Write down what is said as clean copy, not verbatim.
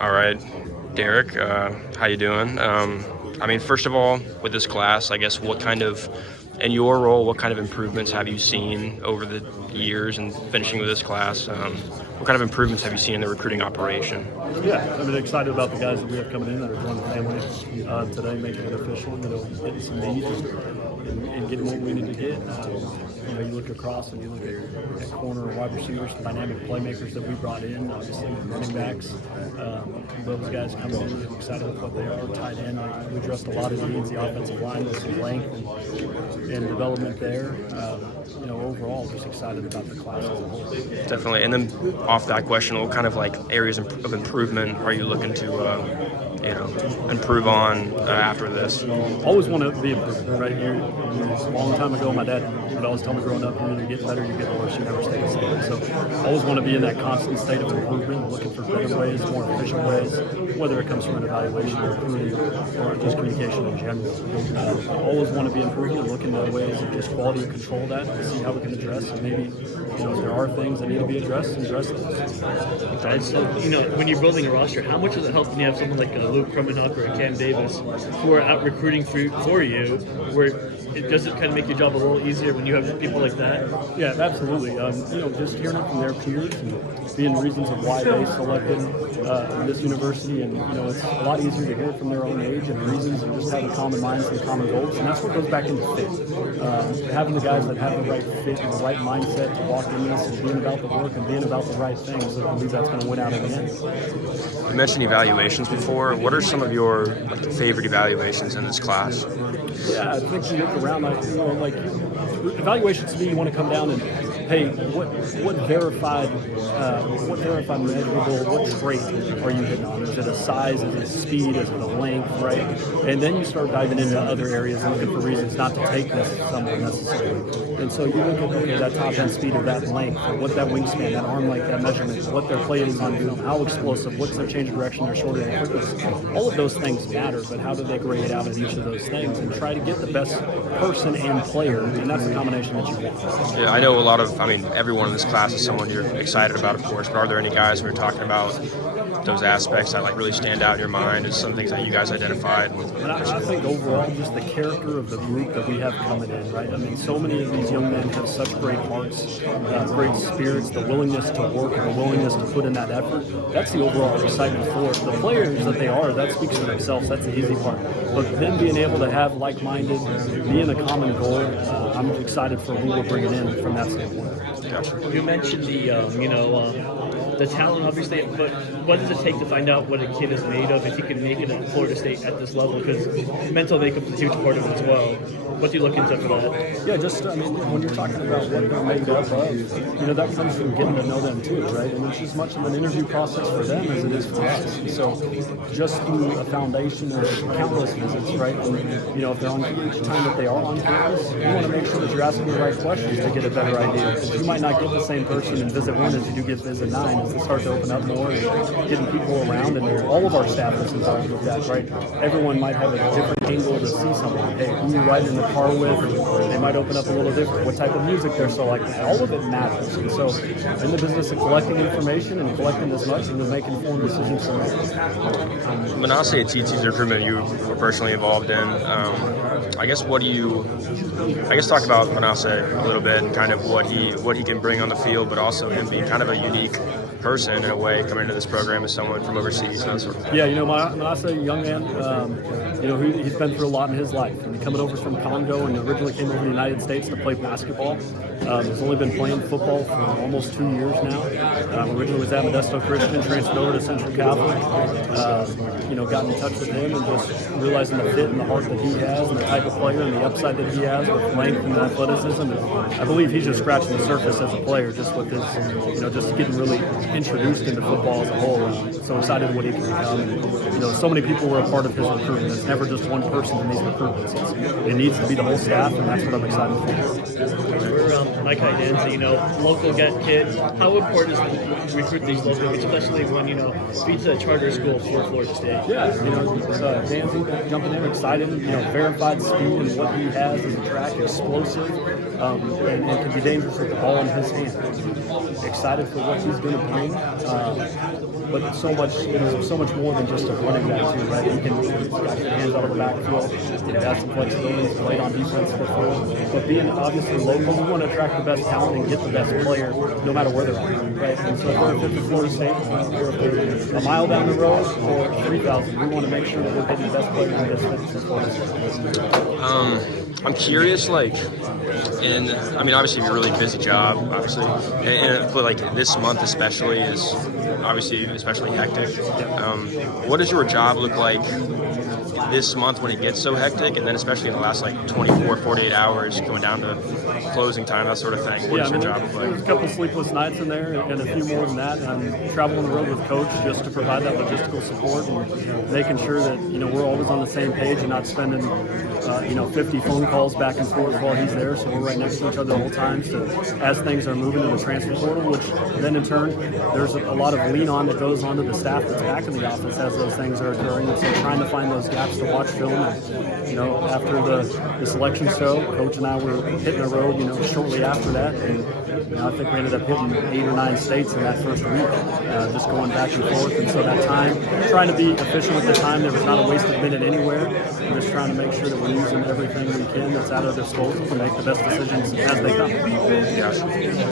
All right, Darrick, how you doing? First of all, with this class, I guess in your role, what kind of improvements have you seen over the years and finishing with this class? What kind of improvements have you seen in the recruiting operation? Yeah, excited about the guys that we have coming in that are joining the family today, making it official, getting some needs and getting what we need to get. You look across and you look at corner and wide receivers, the dynamic playmakers that we brought in, obviously running backs. Those guys coming in, I'm excited with what they are. Tight end, we addressed a lot of needs, the offensive line with some length and development there. Overall, just excited about the class as a whole. Definitely. And then off that question, what kind of areas of improvement are you looking to improve on after this? Always want to be improved, right? A long time ago, my dad would always tell me growing up, you either get better, you get worse, you never stay the same. So always want to be in that constant state of improvement, looking for better ways, more efficient ways, whether it comes from an evaluation or recruiting or just communication in general. I always want to be improving and looking at ways of just quality and control that and see how we can address and maybe, if there are things that need to be addressed, address those. And so, when you're building a roster, how much does it help when you have someone like Luke Krummenhoek or Cam Davis who are out recruiting for you, where does it kind of make your job a little easier when you have people like that? Yeah, absolutely. Just hearing it from their peers and being reasons of why they selected this university, and it's a lot easier to hear from their own age and reasons, and just having common minds and common goals, and that's what goes back into fit. Having the guys that have the right fit and the right mindset to walk in this and being about the work and being about the right things, I believe that's going to win out in the end. You mentioned evaluations before. What are some of your favorite evaluations in this class? Yeah, I think you look around, evaluations to me, you want to come down and, hey, what verified measurable, what trait are you hitting on? Is it a size? Is it a speed? Is it a length, right? And then you start diving into other areas and looking for reasons not to take this somewhere necessarily. And so you look at that top end speed of that length, or what that wingspan, that arm length, that measurement, what their play is on film, how explosive, what's their change of direction, their shorter than quickness. All of those things matter, but how do they grade out at each of those things and try to get the best person and player, and that's the combination that you want. Yeah, I know everyone in this class is someone you're excited about, of course, but are there any guys we were talking about those aspects that really stand out in your mind as some things that you guys identified? And I think overall, just the character of the group that we have coming in, right? So many of these young men have such great hearts, great spirits, the willingness to work and the willingness to put in that effort. That's the overall excitement for it. The players that they are, that speaks for themselves. That's the easy part. But them being able to have like-minded, be in a common goal, I'm excited for who we're bringing in from that standpoint. Gotcha. You mentioned the talent, obviously, but what does it take to find out what a kid is made of if he can make it at Florida State at this level? Because mental makeup is a huge part of it as well. What do you look into for that? Yeah, when you're talking about what they're made up of, that comes from getting to know them too, right? And it's as much of an interview process for them as it is for us. And so just through a foundation of countless visits, right? And, if they're on each time that they are on campus, you want to make sure that you're asking the right questions to get a better idea. Because you might not get the same person in visit 1 as you do get visit 9 as they start to open up more and getting people around. And all of our staff is involved with that, right? Everyone might have a different angle to see someone. Hey, who you riding in the car with? They might open up a little different. What type of music they're selecting? All of it matters. And so in the business of collecting information and collecting as much and to make informed decisions from it. Manasseh Atiti's recruitment you were personally involved in. Talk about Manasseh a little bit and kind of what he can bring on the field, but also him being kind of a unique person in a way coming into this program as someone from overseas and that sort of thing. Yeah, Manasseh, young man, he's been through a lot in his life. And coming over from Congo and originally came over to the United States to play basketball. He's only been playing football for almost 2 years now. Originally was at Modesto Christian, transferred over to Central Catholic. Got in touch with him and just realizing the fit and the heart that he has and the type of player and the upside that he has with length and athleticism. And I believe he's just scratching the surface as a player, just with his, just getting really introduced into football as a whole. So excited what he can become. And, so many people were a part of his recruitment. It's never just one person in these recruitments. It needs to be the whole staff, and that's what I'm excited for. We're Mike Danzy, local kid. How important is it to recruit these local kids, especially when, beats a charter school for Florida State? Yeah, Danzy jumping in, excited, verified speed and what he has is a track, explosive, and can be dangerous with the ball in his hand. Excited for what he's going to bring. but it's so much more than just a running back too, right? He's got good hands out of the backfield. He has some flexibility. He's played on defense before. But being obviously local, we want to attract the best talent and get the best player, no matter where they're at, right? And so if they're a fit for Florida State, or if they're a mile down the road, or 3,000, we want to make sure that we're getting the best player and the best fit for Florida State. I'm curious, like, and I mean, obviously, you have a really busy job, obviously, but like this month especially is obviously especially hectic. What does your job look like this month when it gets so hectic, and then especially in the last like 24, 48 hours, going down to closing time, that sort of thing? What does your job look like? There's a couple sleepless nights in there, and a few more than that. I'm traveling the road with Coach just to provide that logistical support and making sure that we're always on the same page and not spending 50 phone calls back and forth while he's there. So we're right next to each other the whole time. So as things are moving to the transfer portal, which then in turn there's a lot of lean on that goes onto the staff that's back in the office as those things are occurring. And so trying to find those gaps to watch film. And, after the selection show, Coach and I were hitting the road, shortly after that. And I think we ended up hitting 8 or 9 states in that first week, just going back and forth. And so that time, trying to be efficient with the time, there was not a wasted minute anywhere. We're just trying to make sure that we're using everything we can that's at our disposal to make the best decisions as they come. Yeah.